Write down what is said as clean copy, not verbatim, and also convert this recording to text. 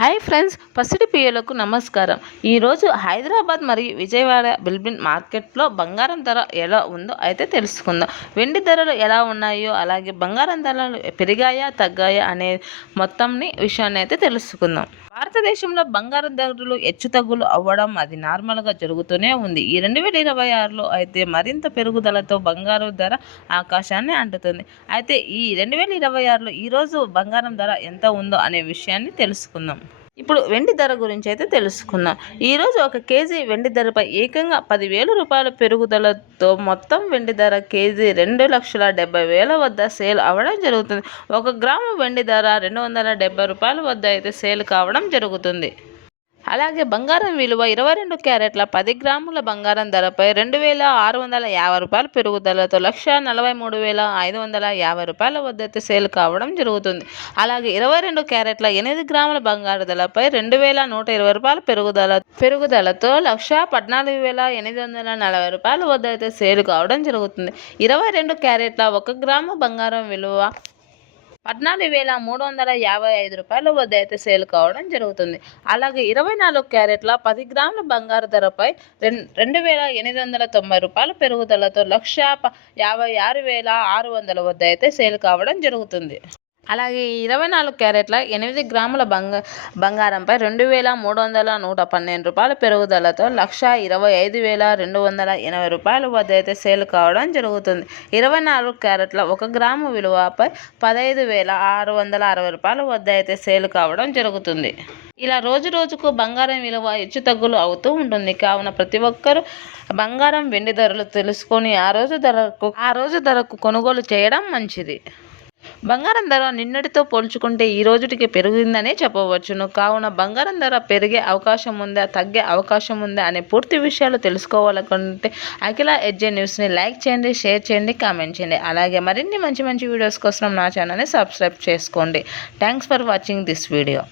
Hi friends, పసిడి పియ్యలకు నమస్కారం. ఈరోజు హైదరాబాద్ మరియు విజయవాడ బిల్బిన్ మార్కెట్లో బంగారం ధర ఎలా ఉందో అయితే తెలుసుకుందాం. వెండి ధరలు ఎలా ఉన్నాయో, అలాగే బంగారం ధరలు పెరిగాయా తగ్గాయా అనే విషయాన్ని అయితే తెలుసుకుందాం. భారతదేశంలో బంగారం ధరలు హెచ్చుతగ్గులు అవ్వడం అది నార్మల్గా జరుగుతూనే ఉంది. ఈ 2026లో అయితే మరింత పెరుగుదలతో బంగారం ధర ఆకాశాన్ని అంటుతుంది. అయితే ఈ 2026లో ఈరోజు బంగారం ధర ఎంత ఉందో అనే విషయాన్ని తెలుసుకుందాం. ఇప్పుడు వెండి ధర గురించి అయితే తెలుసుకుందాం. ఈరోజు ఒక కేజీ వెండి ధరపై ఏకంగా 10,000 రూపాయల పెరుగుదలతో మొత్తం వెండి ధర కేజీ 2,70,000 వద్ద సేల్ అవ్వడం జరుగుతుంది. 1 గ్రాము వెండి ధర 270 రూపాయల వద్ద అయితే సేల్ కావడం జరుగుతుంది. అలాగే బంగారం విలువ 22 క్యారెట్ల 10 గ్రాముల బంగారం ధరపై 2,650 రూపాయల పెరుగుదలతో 1,43,550 రూపాయల వద్ద అయితే సేల్ కావడం జరుగుతుంది. అలాగే 22 క్యారెట్ల 8 గ్రాముల బంగారు ధరపై 2,120 రూపాయల పెరుగుదలతో 1,14,840 రూపాయల వద్ద అయితే సేల్ కావడం జరుగుతుంది. 22 క్యారెట్ల 1 గ్రాము బంగారం విలువ 14,355 రూపాయల వద్ద అయితే సేల్ కావడం జరుగుతుంది. అలాగే 24 క్యారెట్ల 10 గ్రాముల బంగారు ధరపై 2,890 రూపాయల పెరుగుదలతో 1,56,600 వద్ద అయితే సేల్ కావడం జరుగుతుంది. అలాగే 24 క్యారెట్ల 8 గ్రాముల బంగారంపై 2,312 రూపాయల పెరుగుదలతో 1,25,280 రూపాయల వద్ద అయితే సేల్ కావడం జరుగుతుంది. 24 క్యారెట్ల 1 గ్రాము విలువపై 15,660 రూపాయల వద్ద అయితే సేల్ కావడం జరుగుతుంది. ఇలా రోజుకు బంగారం విలువ హెచ్చుతగ్గులు అవుతూ ఉంటుంది. కావున ప్రతి ఒక్కరూ బంగారం వెండి ధరలు తెలుసుకొని ఆ రోజు ధరకు కొనుగోలు చేయడం మంచిది. బంగారం ధర నిన్నటితో పోల్చుకుంటే ఈ రోజుటికి పెరిగిందనే చెప్పవచ్చును. కావున బంగారం ధర పెరిగే అవకాశం ఉందా, తగ్గే అవకాశం ఉందా అనే పూర్తి విషయాలు తెలుసుకోవాలనుకుంటే అఖిల ఎడ్జే న్యూస్ని లైక్ చేయండి, షేర్ చేయండి, కామెంట్ చేయండి. అలాగే మరిన్ని మంచి వీడియోస్ కోసం నా ఛానల్ని సబ్స్క్రైబ్ చేసుకోండి. Thanks for watching this video.